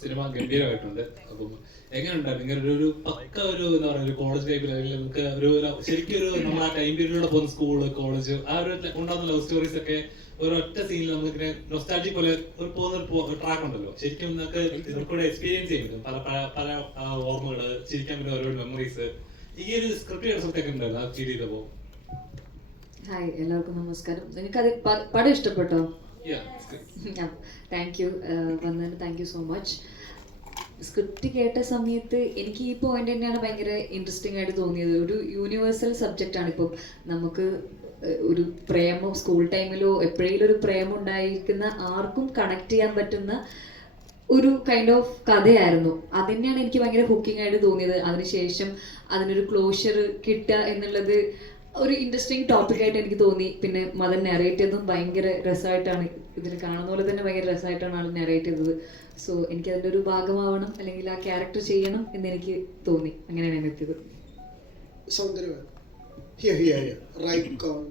Cinema ഗംഭീരമായിട്ടുണ്ട്. അപ്പം എങ്ങനെയുണ്ടായിരുന്നു ഇങ്ങനെ ഒരു പക്ക ഒരു എന്താ പറയുക ഒരു കോളേജ് ടൈപ്പിൽ അല്ലെങ്കിൽ നമുക്ക് ശരിക്കും ഒരു നമ്മൾ ആ ടൈം പീരീഡിലൂടെ പോകുന്ന സ്കൂള് കോളേജ് ആ ഒരു ഉണ്ടാകുന്ന ലവ് സ്റ്റോറീസ് ഒക്കെ ഒരു ഒറ്റ സീനിൽ നമുക്കിങ്ങനെ നൊസ്റ്റാൾജിക് പോലെ ഒരു പോകുന്ന ഒരു ട്രാക്ക് ഉണ്ടല്ലോ, ശരിക്കും നമുക്കിവിടെ എക്സ്പീരിയൻസ് ചെയ്യാൻ പറ്റും പല പല പല ഓർമ്മകള്, ചിരിക്കാൻ പറ്റുന്ന ഓരോ മെമ്മറീസ്. ഈ ഒരു സ്ക്രിപ്റ്റ് ചെയ്ത സമയത്തൊക്കെ ഉണ്ടായിരുന്നു ആ ഫീൽ ചെയ്തപ്പോ? ഹായ്, എല്ലാവർക്കും നമസ്കാരം. നിനക്കത് പടം ഇഷ്ടപ്പെട്ടോ? താങ്ക് യു, വന്നതിന് thank you so much. Script കേട്ട സമയത്ത് എനിക്ക് ഈ പോയിന്റ് തന്നെയാണ് ഭയങ്കര ഇൻട്രസ്റ്റിംഗ് ആയിട്ട് തോന്നിയത്. ഒരു യൂണിവേഴ്സൽ സബ്ജക്റ്റ് ആണ്. ഇപ്പം നമുക്ക് ഒരു പ്രേമം സ്കൂൾ ടൈമിലോ എപ്പോഴെങ്കിലും ഒരു പ്രേമം ഉണ്ടായിരിക്കുന്ന ആർക്കും കണക്ട് ചെയ്യാൻ പറ്റുന്ന ഒരു കൈൻഡ് ഓഫ് കഥയായിരുന്നു. അത് തന്നെയാണ് എനിക്ക് ഭയങ്കര ഹുക്കിംഗ് ആയിട്ട് തോന്നിയത്. അതിനുശേഷം അതിനൊരു ക്ലോഷർ കിട്ടുക എന്നുള്ളത് ഒരു ഇൻട്രസ്റ്റിംഗ് ടോപ്പിക്കായിട്ട് എനിക്ക് തോന്നി. പിന്നെ മദൻ നെറേറ്റ് ചെയ്തതും ഭയങ്കര രസമായിട്ടാണ്, ഇതിൽ കാണുന്ന പോലെ തന്നെ ഭയങ്കര രസമായിട്ടാണ് ആൾ നെറേറ്റ് ചെയ്തത്. സോ എനിക്ക് അതിൻ്റെ ഒരു ഭാഗമാവണം അല്ലെങ്കിൽ ആ ക്യാരക്ടർ ചെയ്യണം എന്ന് എനിക്ക് തോന്നി. അങ്ങനെയാണ് ഞാൻ എത്തിയത്. സൗന്ദര്യമാണ്. Here, here, here. Right call.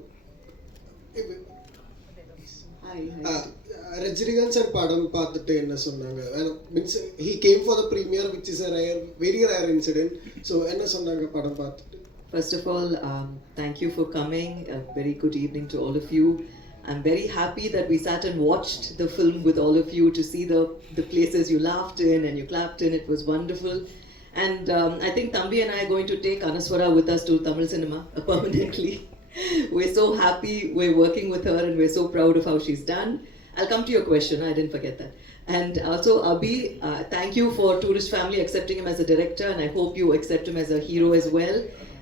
Rajinikanth sir படம் பார்த்துட்டு என்ன சொன்னாங்க? Means he came for the premiere, which is a rare, very rare incident. So என்ன சொன்னாங்க படம் பார்த்துட்டு? First of all, thank you for coming. A very good evening to all of you. I'm very happy that we sat and watched the film with all of you to see the places you laughed in and you clapped in. It was wonderful. And I think Thambi and I are going to take Anaswara with us to Tamil cinema permanently. We're so happy we're working with her and we're so proud of how she's done. I'll come to your question, I didn't forget that. And also Abhi, thank you for Tourist Family accepting him as a director, and I hope you accept him as a hero as well.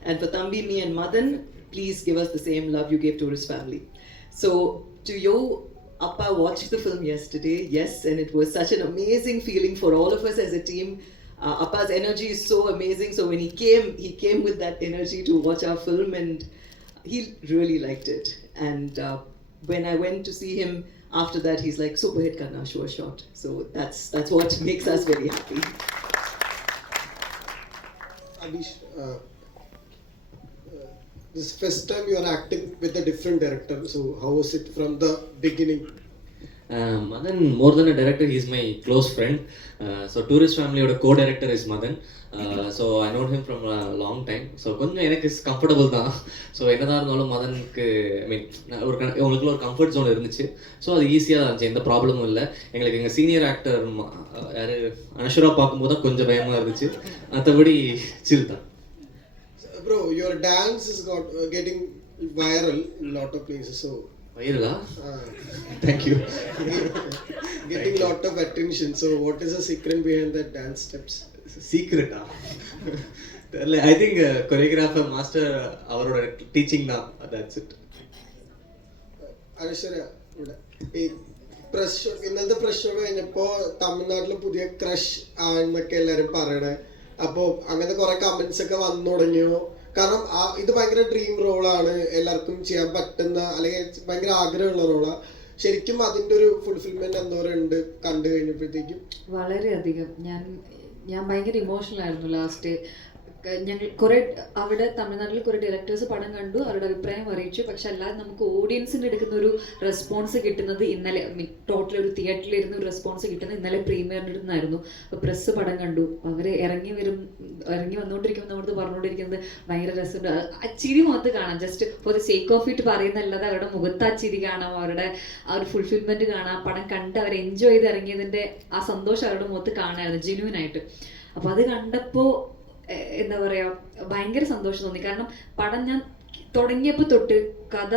And for Thambi, me and Madan, please give us the same love you gave Tourist Family. So to you, Appa watched the film yesterday, yes, and it was such an amazing feeling for all of us as a team. Appa's energy is so amazing. So when he came with that energy to watch our film, and he really liked it. And when I went to see him after that, he's like, super hit karna, sure shot. So that's what makes us very happy. Abish, this is first time you are acting with a different director. So how was it from the beginning? Madan, more than a director, he's my close friend. So Tourist Family oda co-director is Madan. So I know him from a long time. So konjam enak is comfortable da. So enadha irundhalum Madanku, I mean, ungalukku or comfort zone irundhuchu. So adu easy ah irundhuchu, endha problem illa. Engalukku enga senior actor yaru Anashura paakumbodha konjam bayama irundhuchu. Athabadi chill da. Bro, your dance is getting viral in lot of places. So viral? Thank you. Getting lot of attention. So what is the secret behind that dance steps? Secret? I think choreographer master avaroda teaching da, that's it. Anashwarya, ഈ pressure ഇന്നലത്തെ pressure കഴിഞ്ഞപ്പോൾ തമിഴ്നാട്ടിൽ പുതിയ crush ആണെന്നൊക്കെ എല്ലാവരും പറയണേ. അപ്പോൾ അങ്ങനത്തെ കുറെ കമന്റ്സ് ഒക്കെ വന്നു തുടങ്ങിയോ? കാരണം ഇത് ഭയങ്കര ഡ്രീം റോളാണ്, എല്ലാവർക്കും ചെയ്യാൻ പറ്റുന്ന അല്ലെങ്കിൽ ഭയങ്കര ആഗ്രഹമുള്ള റോളാണ്. ശരിക്കും അതിൻ്റെ ഒരു ഫുൾഫിൽമെന്റ് എന്തോരം ഉണ്ട് കണ്ടു കഴിഞ്ഞപ്പോഴത്തേക്കും? വളരെയധികം. ഞാൻ ഭയങ്കര ഇമോഷണൽ ആയിരുന്നു ലാസ്റ്റ്. ഞങ്ങൾ കുറേ അവിടെ തമിഴ്നാട്ടിൽ കുറേ ഡയറക്ടേഴ്സ് പടം കണ്ടു, അവരുടെ അഭിപ്രായം അറിയിച്ചു. പക്ഷെ അല്ലാതെ നമുക്ക് ഓഡിയൻസിൻ്റെ എടുക്കുന്ന ഒരു റെസ്പോൺസ് കിട്ടുന്നത് ഇന്നലെ ടോട്ടൽ ഒരു തിയേറ്ററിലിരുന്ന് ഒരു റെസ്പോൺസ് കിട്ടുന്നത് ഇന്നലെ പ്രീമിയറിൻ്റെ അടുത്തുനിന്നായിരുന്നു. അപ്പോൾ പ്രസ് പടം കണ്ടു, അവർ ഇറങ്ങി വന്നുകൊണ്ടിരിക്കുമ്പോൾ നമ്മുടെ പറഞ്ഞുകൊണ്ടിരിക്കുന്നത് ഭയങ്കര രസമുണ്ട്. ആ ചിരി മുഖത്ത് കാണാം, just for the sake of it പറയുന്നല്ലാതെ അവരുടെ മുഖത്ത് ആ ചിരി കാണാം, അവരുടെ ആ ഒരു ഫുൾഫിൽമെൻറ്റ് കാണാം. പടം കണ്ട് അവർ എൻജോയ് ചെയ്ത് ഇറങ്ങിയതിൻ്റെ ആ സന്തോഷം അവരുടെ മുഖത്ത് കാണാമായിരുന്നു ജെന്യുവനായിട്ട്. അപ്പോൾ അത് കണ്ടപ്പോൾ എന്താ പറയുക, ഭയങ്കര സന്തോഷം തോന്നി. കാരണം പടം ഞാൻ തുടങ്ങിയപ്പോൾ തൊട്ട് കഥ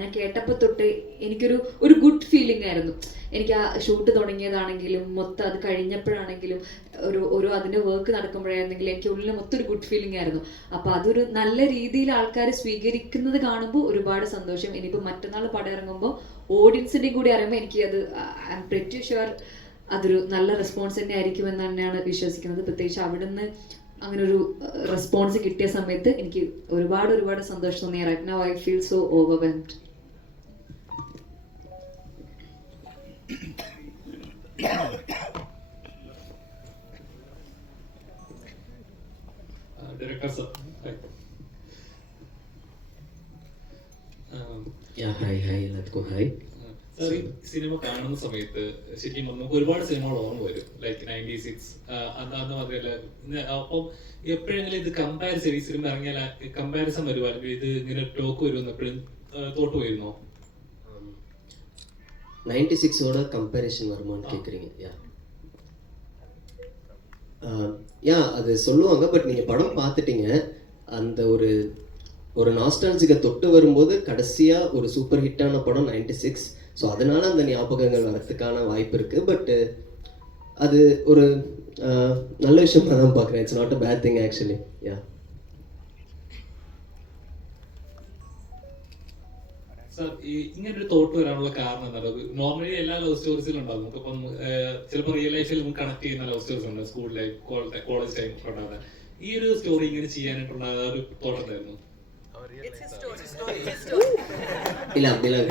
ഞാൻ കേട്ടപ്പോൾ തൊട്ട് എനിക്കൊരു ഗുഡ് ഫീലിംഗ് ആയിരുന്നു. എനിക്ക് ആ ഷൂട്ട് തുടങ്ങിയതാണെങ്കിലും മൊത്തം അത് കഴിഞ്ഞപ്പോഴാണെങ്കിലും ഒരു അതിൻ്റെ വർക്ക് നടക്കുമ്പോഴായിരുന്നെങ്കിലും എനിക്ക് ഉള്ളിൽ മൊത്തം ഒരു ഗുഡ് ഫീലിംഗ് ആയിരുന്നു. അപ്പോൾ അതൊരു നല്ല രീതിയിൽ ആൾക്കാർ സ്വീകരിക്കുന്നത് കാണുമ്പോൾ ഒരുപാട് സന്തോഷം. ഇനിയിപ്പോൾ മറ്റന്നാൾ പടം ഇറങ്ങുമ്പോൾ ഓഡിയൻസിൻ്റെയും കൂടി അറിയുമ്പോൾ എനിക്ക് അത് ഐ എം പ്രിറ്റി ഷുവർ അതൊരു നല്ല റെസ്പോൺസ് തന്നെ ആയിരിക്കുമെന്ന് തന്നെയാണ് വിശ്വസിക്കുന്നത്. പ്രത്യേകിച്ച് അവിടുന്ന് അങ്ങനെ ഒരു റെസ്പോൺസ് കിട്ടിയ സമയത്ത് എനിക്ക് ഒരുപാട് സന്തോഷം തോന്നി. Right now I feel so overwhelmed. Director sir. Yeah, hi, let's go hi. ഈ സിനിമ കാണുന്ന സമയത്ത് ശരിക്കും നമുക്ക് ഒരുപാട് സിനിമകൾ ഓർമ്മ വരും, ലൈക്ക് 96 അന്ന് മാത്രമല്ല. അപ്പം എപ്പോഴെങ്കിലും ഇത് കമ്പയർ ചെയ്ത് ഈ സിനിമ ഇറങ്ങിയാൽ കമ്പാരിസൺ വരുമോ, അല്ലെങ്കിൽ ഇത് ഇങ്ങനെ ടോക്ക് വരുമെന്ന് എപ്പോഴും തോട്ട് പോയിരുന്നോ? 96ஓட கம்பேரிஷன் வருமான்னு கேட்குறீங்க? யா அது சொல்லுவாங்க. பட் நீங்கள் படம் பார்த்துட்டீங்க, அந்த ஒரு நாஸ்டாலஜிக்கை தொட்டு வரும்போது கடைசியாக ஒரு சூப்பர் ஹிட்டான படம் 96. ஸோ அதனால அந்த ஞாபகங்கள் வரத்துக்கான வாய்ப்பு இருக்குது. பட் அது ஒரு நல்ல விஷயமா தான் பார்க்குறேன். It's not a bad thing actually. Yeah sir, ഈ ഇങ്ങനെ ഒരു തോട്ട് വരാനുള്ള കാരണം എന്താണ്? നോർമലി എല്ലാ ലവ് സ്റ്റോറീസിലും ഉണ്ടാവും. നമുക്കിപ്പം ചിലപ്പോൾ റിയൽ ലൈഫിൽ നമുക്ക് കണക്ട് ചെയ്യുന്ന ലവ് സ്റ്റോറീസ് ഉണ്ട്, സ്കൂൾ ലൈഫ്, കോളേജ് ടൈം ഉണ്ടാകുന്നത്. ഈ ഒരു സ്റ്റോറി ഇങ്ങനെ ചെയ്യാനായിട്ടുള്ള ഒരു തോട്ട് എന്തായിരുന്നു? இல்லை அப்படிலாம்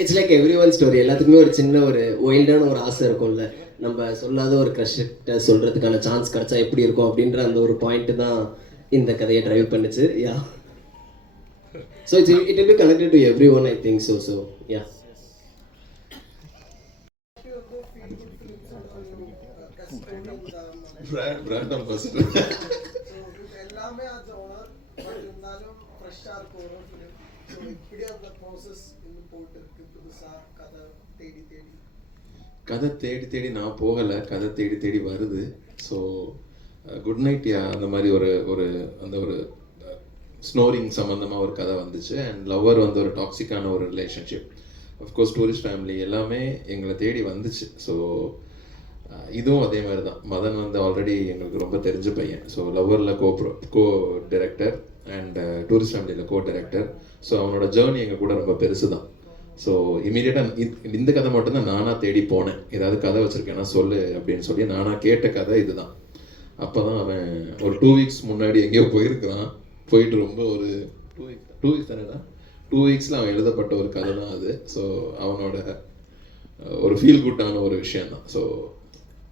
it's like every one story. எல்லாத்துக்குமே ஒரு சின்ன ஒரு ஒயில்டான ஒரு ஆசை இருக்கும்ல, நம்ம சொல்லாத ஒரு க்ரஷ்கிட்ட சொல்கிறதுக்கான சான்ஸ் கிடச்சா எப்படி இருக்கும் அப்படின்ற அந்த ஒரு பாயிண்ட்டு தான் இந்த கதையை ட்ரைவ் பண்ணுச்சு. Yeah so it will be connected to every one, I think so. So yeah brand ambassador எல்லாமே அது ஓனர். பட் இருந்தாலும் ஃப்ரெஷ்ஷாக இருக்கும் ஒரு ஃபிலிம். ஸோ இப்படி அந்த ப்ராசஸ் இன்னும் போட்டு இருக்கு புதுசாக கதை தேடி தேடி. கதை தேடி தேடி நான் போகலை, கதை தேடி தேடி வருது. ஸோ குட் நைட் யா அந்த மாதிரி ஒரு அந்த ஒரு ஸ்னோரிங் சம்மந்தமாக ஒரு கதை வந்துச்சு. அண்ட் லவ்வர் வந்து ஒரு டாக்ஸிக்கான ஒரு ரிலேஷன்ஷிப். அஃப்கோர்ஸ் டூரிஸ்ட் ஃபேமிலி எல்லாமே எங்களை தேடி வந்துச்சு. ஸோ இதுவும் அதே மாதிரி தான். மதன் வந்து ஆல்ரெடி எங்களுக்கு ரொம்ப தெரிஞ்ச பையன். ஸோ லவ்வரில் கோ டைரக்டர் அண்ட் டூரிஸ்ட் ஃபேமிலியில் கோ டைரக்டர். ஸோ அவனோட ஜேர்னி எங்கள் கூட ரொம்ப பெருசு தான். ஸோ இமீடியட்டாக இந்த கதை மட்டும்தான் நானாக தேடி போனேன். ஏதாவது கதை வச்சுருக்கேன்னா சொல்லு அப்படின்னு சொல்லி நானாக கேட்ட கதை இதுதான். அப்போ தான் அவன் ஒரு 2 வீக்ஸ் முன்னாடி எங்கேயோ போயிருக்கிறான். போயிட்டு ரொம்ப ஒரு 2 வீக்ஸ் தானே தான், 2 வீக்ஸில் அவன் எழுதப்பட்ட ஒரு கதை தான் அது. ஸோ அவனோட ஒரு ஃபீல் குட்டான ஒரு விஷயந்தான். ஸோ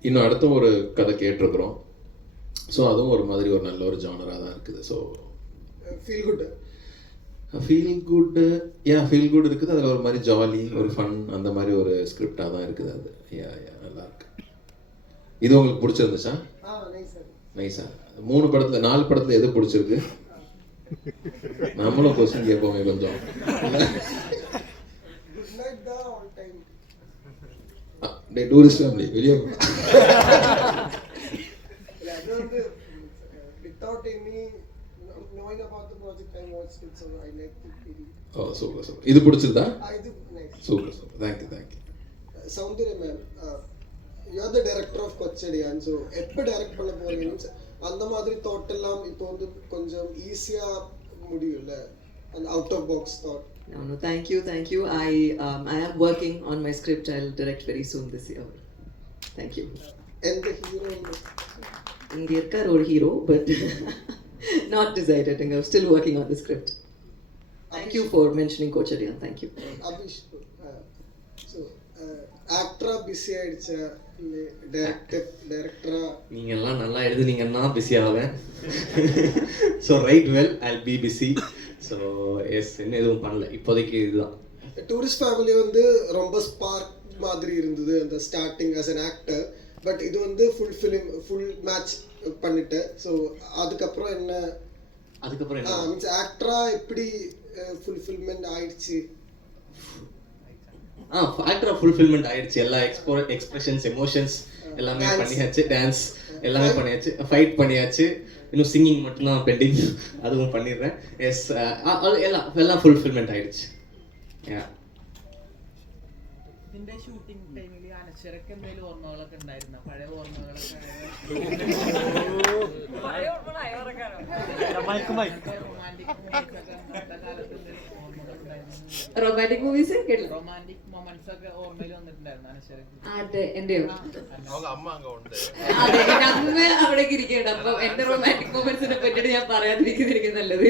இன்னும் அடுத்த ஒரு கதை கேட்டிருக்கிறோம். ஸோ அதுவும் ஒரு மாதிரி ஒரு நல்ல ஒரு ஜானராக தான் இருக்குது. So feel good feel good இருக்குது. அதில் ஒரு மாதிரி ஜாலி, ஒரு ஃபன், அந்த மாதிரி ஒரு ஸ்கிரிப்டாக தான் இருக்குது அது. நல்லா இருக்கு. இது உங்களுக்கு பிடிச்சிருந்துச்சா? நைஸா? 3 படத்தில் 4 படத்தில் எது பிடிச்சிருக்கு? நம்மளும் கொஸ்டின் கேட்போமே கொஞ்சம். டூரிஸ்ட் ஃபேமிலி வெளியே சூப்பர் சூப்பர். இது பிடிச்சிருந்தா? Super super. Thank you. Soundarya ma'am, you are the director of Kochadaiiyaan. So எப்போ டைரக்ட் பண்ண போறீங்க? அந்த மாதிரி தாட் எல்லாம் இப்போ வந்து கொஞ்சம் ஈஸியாக முடியும்ல, அந்த out of box thought. No, thank you. I am working on my script. I'll direct very soon this year. Thank you. எந்த ஹீரோ? இங்க இருக்கார் ஒரு hero, but not decided. I'm still working on the script. Thank you for mentioning Kocharian. Thank you. Abish, so ஆக்டரா busy ஆயிடுச்சா இல்லை டைரக்டரா? நீங்கள்லாம் நல்லா எழுதுனீங்கன்னா பிஸி ஆவேன். So right well, I'll be busy. So yes, என்ன எதுவும் பண்ணல இப்போதைக்கு. இதுதான் டூரிஸ்ட் ஃபேமிலி வந்து ரொம்ப ஸ்பார்க் மாதிரி இருந்தது அந்த starting as an actor. But இது வந்து ஃபுல் மேட்ச் பண்ணிட்டேன். ஸோ அதுக்கப்புறம் என்ன மீன்ஸ் ஆக்டரா எப்படி ஃபுல்ஃபில்மெண்ட் ஆயிடுச்சு? ஆக்டரா ஃபுல்ஃபில்மெண்ட் ஆயிடுச்சு. எல்லா எக்ஸ்பிரஷன்ஸ், எமோஷன்ஸ் எல்லாமே பண்ணியாச்சு. டான்ஸ் எல்லாமே பண்ணியாச்சு. ஃபைட் பண்ணியாச்சு. இன்னும் சிங்கிங் மட்டும்தான் பெண்டிங், அதுவும் பண்ணிடுறேன். எஸ், எல்லாம் ഫുൾഫിൽമെന്റ് ആയിடுச்சு. ഇതിന്റെ ഷൂട്ടിംഗ് ടൈമിൽ അനശ്വരക്ക് എന്തെങ്കിലും ഓർമ്മകളൊക്കെ ഉണ്ടായിരുന്ന? പഴയ ഓർമ്മകളൊക്കെ റൊമാൻറ്റിക് മൂവീസ് റൊമാൻറ്റിക് മൊമെന്റ്സ് ഒക്കെ ഓർമ്മയിൽ വന്നിട്ടുണ്ടായിരുന്നു അനശ്വരക്ക്? അതെ, എന്റെയോ? അമ്മ അങ്ങ് ഉണ്ട്. അതെ, എന്റെ അമ്മ അവിടേക്ക് ഇരിക്കണ്ട. അപ്പൊ എന്റെ റൊമാൻറ്റിക് മൂമെന്റ്സിനെ പറ്റിയിട്ട് ഞാൻ പറയാതിരിക്കുന്നതായിരിക്കും നല്ലത്.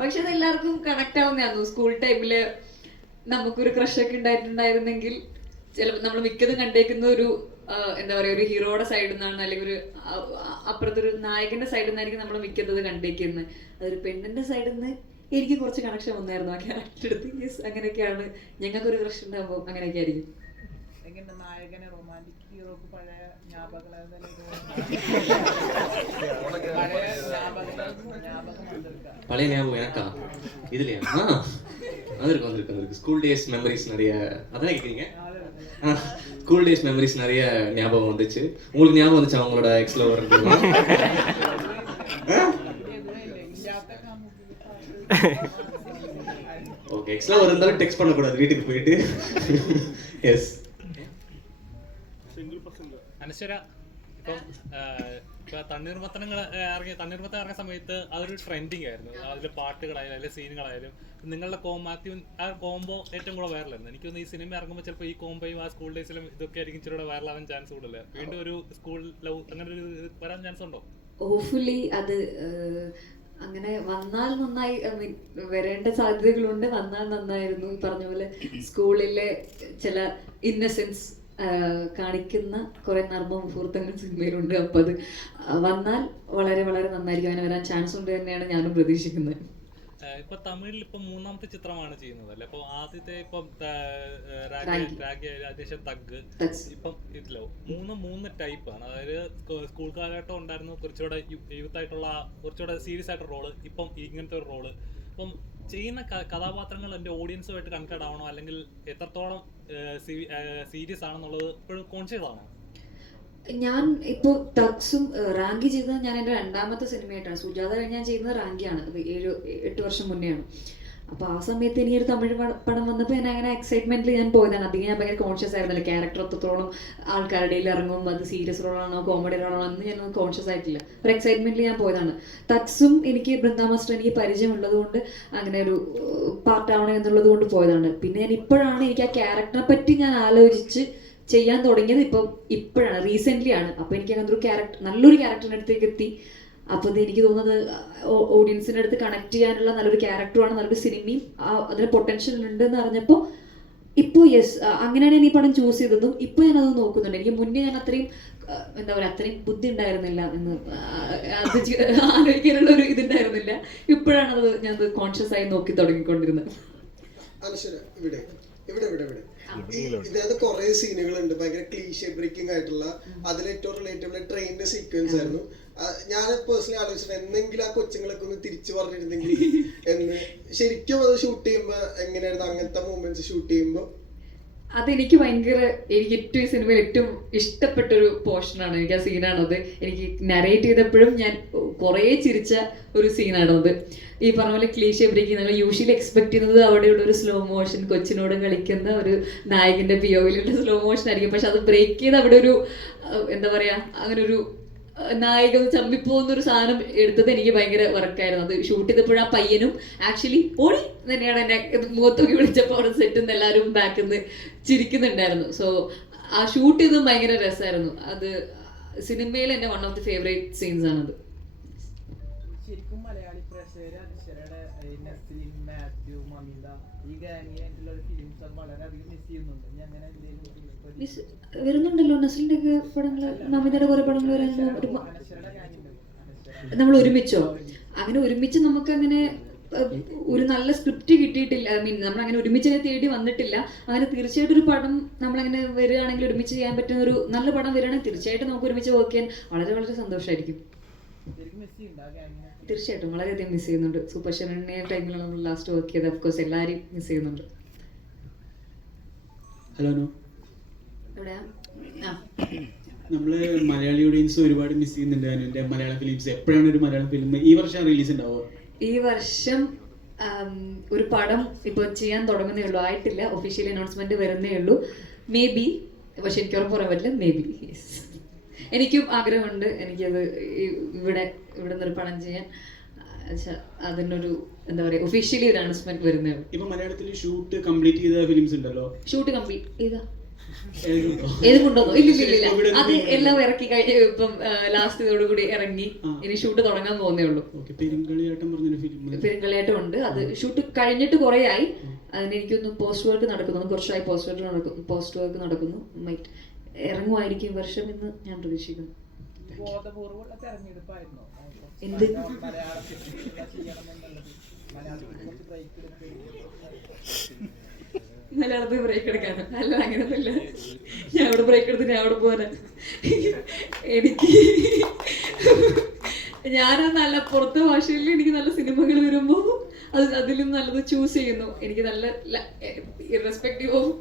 പക്ഷെ അത് എല്ലാവർക്കും കണക്ട് ആവുന്നതായിരുന്നു. സ്കൂൾ ടൈമില് നമുക്കൊരു ക്രഷൊക്കെ ഉണ്ടായിട്ടുണ്ടായിരുന്നെങ്കിൽ ചിലപ്പോൾ നമ്മൾ മിക്കതും കണ്ടേക്കുന്ന ഒരു എന്താ പറയുക, ഒരു ഹീറോയുടെ സൈഡിൽ നിന്നാണ്, അല്ലെങ്കിൽ ഒരു അപ്പുറത്തൊരു നായകന്റെ സൈഡിൽ നിന്നായിരിക്കും നമ്മൾ മിക്കത് കണ്ടേക്കുന്നത്. അതൊരു പെണ്ണിന്റെ സൈഡിൽ നിന്ന് എനിക്ക് കുറച്ച് കണക്ഷൻ വന്നായിരുന്നു ആ ക്യാരക്ടർ എടുത്ത്. യെസ്, അങ്ങനെയൊക്കെയാണ് ഞങ്ങൾക്കൊരു ക്രഷ് ഉണ്ടാകുമ്പോൾ അങ്ങനെയൊക്കെ ആയിരിക്കും. എങ്ങനെ നായകനെ റൊമാൻറ്റിക് ഹീറോക്ക് പഴയ ஞாபகம் பழைய ஞாபகம் எனக்கா இதுலையா? வந்திருக்கு ஸ்கூல் டேஸ் மெமரிஸ் நிறைய. அதான் கேட்குறீங்க? ஸ்கூல் டேஸ் மெமரிஸ் நிறைய ஞாபகம் வந்துச்சு. உங்களுக்கு ஞாபகம் வந்துச்சு அவங்களோட எக்ஸ்ல வர்றது? ஓகே, எக்ஸ்ல இருந்தாலும் டெக்ஸ்ட் பண்ணக்கூடாது வீட்டுக்கு போயிட்டு. எஸ். അനശ്വര, ഇപ്പം തണ്ണീർമത്തനങ്ങൾ ഇറങ്ങിയ സമയത്ത് അതൊരു ട്രെൻഡിങ് ആയിരുന്നു. അതിലെ പാട്ടുകളായാലും അതിലെ സീനുകളായാലും നിങ്ങളുടെ മാത്യു ആ കോംബോ ഏറ്റവും കൂടെ വൈറലായിരുന്നു. എനിക്കൊന്ന് ഈ സിനിമ ഇറങ്ങുമ്പോൾ ചിലപ്പോൾ ഈ കോംബോയും ആ സ്കൂൾ ഡേയ്സിലും ഇതൊക്കെ ആയിരിക്കും ഇച്ചിരി വൈറലാവാൻ ചാൻസ് കൂടുതൽ. വീണ്ടും ഒരു സ്കൂൾ ലവ് അങ്ങനെ ഒരു വരാൻ ചാൻസ് ഉണ്ടോ? ഹോപ്പ്ഫുള്ളി അത് അങ്ങനെ വന്നാൽ നന്നായി. ഐ മീൻ വരേണ്ട സാധ്യതകളുണ്ട്. വന്നാൽ നന്നായിരുന്നു. ഈ പറഞ്ഞ പോലെ സ്കൂളിലെ ചില ഇന്നസെൻസ് കാണിക്കുന്ന കുറെ നർമ്മ മുഹൂർത്തങ്ങൾ സിനിമയിലുണ്ട്. അപ്പം അത് വന്നാൽ വളരെ വളരെ നന്നായിരിക്കും. അങ്ങനെ വരാൻ ചാൻസ് ഉണ്ട് തന്നെയാണ് ഞാനും പ്രതീക്ഷിക്കുന്നത്. ഇപ്പൊ തമിഴിൽ ഇപ്പൊ 3ാമത്തെ ചിത്രമാണ് ചെയ്യുന്നത് അല്ലേ? അപ്പൊ ആദ്യത്തെ ഇപ്പം തഗ്, ഇപ്പം ഇതിലോ 3 ടൈപ്പാണ്. അതായത് സ്കൂൾ കാലഘട്ടം ഉണ്ടായിരുന്നു, കുറച്ചുകൂടെ യൂത്ത് ആയിട്ടുള്ള കുറച്ചുകൂടെ സീരിയസ് ആയിട്ടുള്ള റോള്, ഇപ്പം ഇങ്ങനത്തെ ഒരു റോള്. അപ്പം ചെയ്യുന്ന കഥാപാത്രങ്ങൾ എൻ്റെ ഓഡിയൻസുമായിട്ട് കണക്റ്റഡ് ആവണോ, അല്ലെങ്കിൽ എത്രത്തോളം സീരിയസ് ആണെന്നുള്ളത് ഇപ്പോഴും കോൺഷ്യസ് ആണോ? ഞാൻ ഇപ്പോൾ തക്സും റാങ്കി ചെയ്തത് ഞാൻ എൻ്റെ 2ാമത്തെ സിനിമയായിട്ടാണ്. സുജാത കഴിഞ്ഞ് ഞാൻ ചെയ്യുന്നത് റാങ്കിയാണ്. അത് 7-8 വർഷം മുന്നെയാണ്. അപ്പോൾ ആ സമയത്ത് എനിക്കൊരു തമിഴ് പടം വന്നപ്പോൾ ഞാൻ അങ്ങനെ എക്സൈറ്റ്മെന്റിൽ ഞാൻ പോയതാണ്. അധികം ഞാൻ ഭയങ്കര കോൺഷ്യസ് ആയിരുന്നില്ല ക്യാരക്ടർ എത്രത്തോളം ആൾക്കാരുടെ ഇടയിൽ ഇറങ്ങും, അത് സീരിയസ് റോളാണോ കോമഡി റോളാണോ എന്ന് ഞാൻ കോൺഷ്യസ് ആയിട്ടില്ല. ഒരു എക്സൈറ്റ്മെന്റിൽ ഞാൻ പോയതാണ്. തക്സും എനിക്ക് ബൃന്ദ മാസ്റ്റർ എനിക്ക് പരിചയമുള്ളത് കൊണ്ട് അങ്ങനെ ഒരു പാർട്ടാവണം എന്നുള്ളത് കൊണ്ട് പോയതാണ്. പിന്നെ ഞാൻ ഇപ്പോഴാണ് എനിക്ക് ആ ക്യാരക്ടറിനെ പറ്റി ഞാൻ ആലോചിച്ച് ചെയ്യാൻ തുടങ്ങിയത്. ഇപ്പോഴാണ്, റീസെൻ്റ്ലി ആണ്. അപ്പോൾ എനിക്ക് അങ്ങനത്തെ ഒരു ക്യാരക്ടർ, നല്ലൊരു ക്യാരക്ടറിൻ്റെ അടുത്തേക്ക് എത്തി. അപ്പോൾ അത് എനിക്ക് തോന്നുന്നത് ഓഡിയൻസിൻ്റെ അടുത്ത് കണക്ട് ചെയ്യാനുള്ള നല്ലൊരു ക്യാരക്ടറുമാണ്, നല്ലൊരു സിനിമയും അതിന് പൊട്ടൻഷ്യൽ ഉണ്ട് എന്ന് അറിഞ്ഞപ്പോൾ ഇപ്പോൾ യെസ്, അങ്ങനെയാണ് ഞാൻ ഈ പടം ചൂസ് ചെയ്തതും. ഇപ്പോൾ ഞാനത് നോക്കുന്നുണ്ട്. എനിക്ക് മുന്നേ ഞാൻ അത്രയും എന്താ പറയുക, അത്രയും ബുദ്ധി ഉണ്ടായിരുന്നില്ല എന്ന് അത് ആലോചിക്കാനുള്ള ഒരു ഇതുണ്ടായിരുന്നില്ല. ഇപ്പോഴാണത് ഞാൻ കോൺഷ്യസ് ആയി നോക്കി തുടങ്ങിക്കൊണ്ടിരുന്നത്. ഇതിനകത്ത് കുറെ സീനുകളുണ്ട്, ഭയങ്കര ക്ലീഷേ ബ്രേക്കിംഗ് ആയിട്ടുള്ള. അതിൽ ഏറ്റവും റിലേറ്റബിൾ ട്രെയിനിന്റെ സീക്വൻസ് ആയിരുന്നു. ഞാൻ പേഴ്സണലി ആലോചിച്ചിട്ട് എന്തെങ്കിലും ആ കൊച്ചുങ്ങളൊക്കെ ഒന്ന് തിരിച്ചു പറഞ്ഞിരുന്നെങ്കിൽ എന്ന്. ശരിക്കും അത് ഷൂട്ട് ചെയ്യുമ്പോ എങ്ങനെയായിരുന്നു അങ്ങനത്തെ മൂമെന്റ്സ് ഷൂട്ട് ചെയ്യുമ്പോ? അതെനിക്ക് ഭയങ്കര, എനിക്ക് ഏറ്റവും ഈ സിനിമയിൽ ഏറ്റവും ഇഷ്ടപ്പെട്ടൊരു പോർഷനാണ്. എനിക്ക് ആ സീനാണത്. എനിക്ക് നരേറ്റ് ചെയ്തപ്പോഴും ഞാൻ കുറേ ചിരിച്ച ഒരു സീനാണത്. ഈ പറഞ്ഞ പോലെ ക്ലീഷേ ബ്രേക്കിംഗ്. നമ്മൾ യൂഷ്വലി എക്സ്പെക്ട് ചെയ്യുന്നത് അവിടെയുള്ള ഒരു സ്ലോ മോഷൻ, കൊച്ചിനോട് കളിക്കുന്ന ഒരു നായകന്റെ POVയിലുള്ള സ്ലോ മോഷൻ ആയിരിക്കും. പക്ഷെ അത് ബ്രേക്ക് ചെയ്ത് അവിടെ ഒരു എന്താ പറയാ, അങ്ങനെ ഒരു നായിക ചമ്മിപ്പോകുന്നൊരു സാധനം എടുത്തത് എനിക്ക് ഭയങ്കര വർക്കായിരുന്നു. അത് ഷൂട്ട് ചെയ്തപ്പോഴും ആ പയ്യനും ആക്ച്വലി ഓടി തന്നെയാണ് എന്നെ മുഖത്തൊക്കെ വിളിച്ചപ്പോൾ അവിടെ സെറ്റിൽ നിന്ന് എല്ലാവരും ബാക്കിൽ നിന്ന് ചിരിക്കുന്നുണ്ടായിരുന്നു. സോ ആ ഷൂട്ട് ചെയ്തതും ഭയങ്കര രസമായിരുന്നു. അത് സിനിമയിൽ എൻ്റെ 1 ഓഫ് ദി ഫേവറേറ്റ് സീൻസ് ആണത്. ശരിക്കും മലയാളി പ്രേക്ഷകർ അനശ്വരയുടെ നസ്ലിൻ, മാത്യു, മമിത ഈ ഗാങ്ങിയായിട്ടുള്ള ഒരു ഫിലിംസ് വളരെയധികം മിസ് ചെയ്യുന്നുണ്ട്. ഞാൻ അങ്ങനെ വരുന്നുണ്ടല്ലോ നസ്ലിന്റെ ഒക്കെ പടങ്ങൾ, നമിതയുടെ കുറെ പടങ്ങൾ വരാൻ. നമ്മൾ ഒരുമിച്ചോ? അങ്ങനെ ഒരുമിച്ച് നമുക്ക് അങ്ങനെ ഒരു നല്ല സ്ക്രിപ്റ്റ് കിട്ടിയിട്ടില്ല. ഐ മീൻ നമ്മൾ അങ്ങനെ ഒരുമിച്ച് തേടി വന്നിട്ടില്ല. അങ്ങനെ തീർച്ചയായിട്ടും ഒരു പടം നമ്മളങ്ങനെ വരികയാണെങ്കിൽ, ഒരുമിച്ച് ചെയ്യാൻ പറ്റുന്ന ഒരു നല്ല പടം വരികയാണെങ്കിൽ തീർച്ചയായിട്ടും നമുക്ക് ഒരുമിച്ച് വർക്ക് ചെയ്യാൻ വളരെ വളരെ സന്തോഷമായിരിക്കും. തീർച്ചയായിട്ടും വളരെയധികം മിസ് ചെയ്യുന്നുണ്ട്. സൂപ്പർ ശരണ്യ ടൈമിലാണ് നമ്മൾ ലാസ്റ്റ് വർക്ക് ചെയ്തത്. ഓഫ് കോഴ്സ് എല്ലാവരും മിസ് ചെയ്യുന്നുണ്ട്. ഹലോ, എവിടെയാ? നമ്മള് മലയാളി ഓഡിയൻസ് ഒരുപാട് മിസ് ചെയ്യുന്നുണ്ട് അനുവിന്റെ മലയാള ഫിലിംസ്. എപ്പോഴാണ് ഒരു മലയാളം ഫിലിം ഈ വർഷം റിലീസ് ഉണ്ടാവുക? ഈ വർഷം ഒരു പടം ഇപ്പോൾ ചെയ്യാൻ തുടങ്ങുന്നേ ഉള്ളൂ, ആയിട്ടില്ല. ഒഫീഷ്യലി അനൗൺസ്മെന്റ് വരുന്നേ ഉള്ളൂ. മേ ബി, പക്ഷെ എനിക്ക് ഉറപ്പ് പറയാൻ പറ്റില്ല. May be, yes. എനിക്കും ആഗ്രഹമുണ്ട്. എനിക്കത് ഇവിടെ നിന്നൊരു പടം ചെയ്യാൻ. അതിനൊരു എന്താ പറയാ, ഒഫീഷ്യലി ഒരു അനൗൺസ്മെന്റ് വരുന്നേ ഉള്ളൂ. ഇപ്പൊ മലയാളത്തിൽ ഷൂട്ട് കംപ്ലീറ്റ് ചെയ്ത ഫിലിംസ് ഉണ്ടല്ലോ. ഷൂട്ട് കംപ്ലീറ്റ് ചെയ്താ ഏതുകൊണ്ടോന്നോ? ഇല്ല. അത് എല്ലാം ഇറക്കി കഴിഞ്ഞ് ഇപ്പം ലാസ്റ്റ് ഇതോടുകൂടി ഇറങ്ങി. ഇനി ഷൂട്ട് തുടങ്ങാൻ പോകുന്നേ ഉള്ളൂ. പെരുങ്കളിയാട്ടം ഉണ്ട്. അത് ഷൂട്ട് കഴിഞ്ഞിട്ട് കുറെ ആയി. അതിന് എനിക്കൊന്ന് പോസ്റ്റ് വർക്ക് നടക്കുന്നു. കുറച്ചായി പോസ്റ്റ് വർക്ക് നടക്കുന്നു. മൈറ്റ് ഇറങ്ങുമായിരിക്കും വർഷം എന്ന് ഞാൻ പ്രതീക്ഷിക്കുന്നു. ബോധപൂർവ്വമുള്ള തെരഞ്ഞെടുപ്പായിരുന്നോ എന്ത്? മലയാളത്തിൽ കുറച്ച് ബ്രേക്ക് എടുത്ത് മലയാളത്തിൽ ബ്രേക്ക് എടുക്കാനോ? അല്ല, അങ്ങനെയൊന്നുമില്ല. ഞാൻ അവിടെ ബ്രേക്ക് എടുത്ത് ഞാൻ അവിടെ പോരാ. എനിക്ക് ഞാൻ നല്ല പുറത്തെ ഭാഷയിൽ എനിക്ക് നല്ല സിനിമകൾ വരുമ്പോൾ അതിലും നല്ലത് ചൂസ് ചെയ്യുന്നു. എനിക്ക് നല്ല ഇറസ്പെക്റ്റീവ് ഓഫ്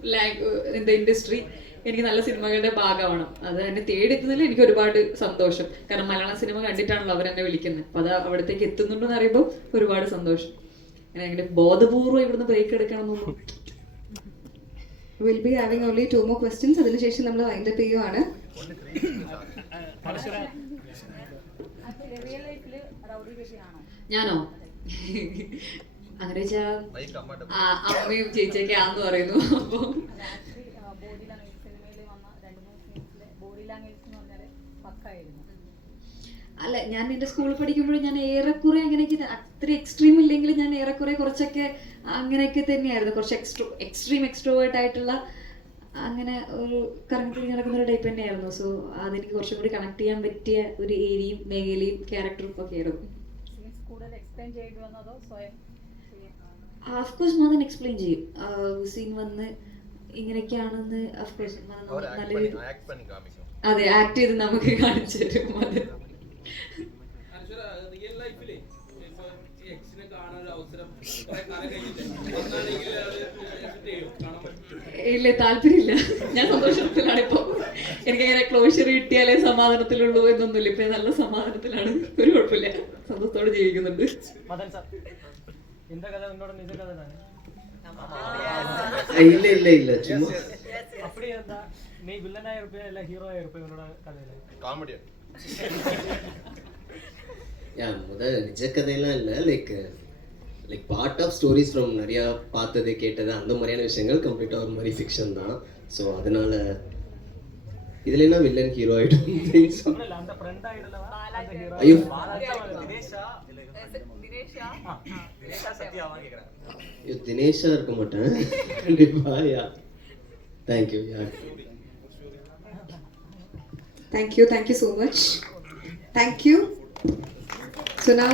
എന്താ ഇൻഡസ്ട്രി, എനിക്ക് നല്ല സിനിമകളുടെ ഭാഗമാണ്. അത് എന്നെ തേടിയെത്തുന്നതിൽ എനിക്ക് ഒരുപാട് സന്തോഷം. കാരണം മലയാളം സിനിമ കണ്ടിട്ടാണല്ലോ അവരെന്നെ വിളിക്കുന്നത്. അപ്പം അത് അവിടത്തേക്ക് എത്തുന്നുണ്ടെന്ന് അറിയുമ്പോൾ ഒരുപാട് സന്തോഷം. അങ്ങനെ ബോധപൂർവ്വം ഇവിടുന്ന് ബ്രേക്ക് എടുക്കണം എന്നൊന്നും. We'll be having only 2 more questions. അതിനുശേഷം നമ്മൾ വൈൻഡ് അപ്പ് ചെയ്യുവാണ്. ഞാനോ? അങ്ങനെ വെച്ചാ അമ്മയും ചേച്ചിയൊക്കെ ആന്ന് പറയുന്നു. അപ്പൊ അല്ല, ഞാൻ എൻ്റെ സ്കൂളിൽ പഠിക്കുമ്പോഴും ഞാൻ ഏറെക്കുറെ അങ്ങനെയൊക്കെ അത്ര എക്സ്ട്രീം ഇല്ലെങ്കിൽ ഞാൻ ഏറെക്കുറെ കുറച്ചൊക്കെ അങ്ങനെയൊക്കെ തന്നെയായിരുന്നു. കുറച്ച് എക്സ്ട്രീം എക്സ്ട്രോവേർട്ട് ആയിട്ടുള്ള അങ്ങനെ ഒരു കറങ്ങി നടക്കുന്ന ഒരു ടൈപ്പ് തന്നെയായിരുന്നു. സോ അതെനിക്ക് കുറച്ചും കൂടി കണക്ട് ചെയ്യാൻ പറ്റിയ ഒരു ഏരിയയും മേഖലയും ക്യാരക്ടറും ഒക്കെ ആയിരുന്നു. ഓഫ്കോഴ്സ് മദൻ എക്സ്പ്ലെയിൻ ചെയ്യും. സീൻ വന്ന് ഇങ്ങനെയൊക്കെയാണെന്ന് ഓഫ്കോഴ്സ് നല്ലൊരു അതെ ആക്ട് ചെയ്ത് നമുക്ക് കാണിച്ചു തരും മദൻ. ഇല്ല, താല്പര്യമില്ല. ഞാൻ സന്തോഷത്തിലാണ് ഇപ്പൊ. എനിക്കങ്ങനെ ക്ലോഷർ കിട്ടിയാലേ സമാധാനത്തിലുള്ളൂ എന്നൊന്നുമില്ല. ഇപ്പൊ നല്ല സമാധാനത്തിലാണ്, ഒരു കുഴപ്പമില്ല, സന്തോഷത്തോടെ ജീവിക്കുന്നുണ്ട്. இல்ல இல்ல இல்ல சும்மா அப்படியே இருந்தா நீ வில்லனா இருப்பே இல்ல ஹீரோவா இருப்பே உன்னோட கதையில? காமெடியா? யா நிஜ கதையெல்லாம் இல்லை. Like part of stories from நிறையா பார்த்தது கேட்டது அந்த மாதிரியான விஷயங்கள் கம்ப்ளீட்டாக ஒரு மாதிரி ஃபிக்ஷன் தான். ஸோ அதனால இதில் என்ன வில்லன் ஹீரோ ஆகிடும்? ஐயோ தினேஷா இருக்க மாட்டேன் கண்டிப்பா. Yeah thank you. Yeah Thank you so much. Thank you. So now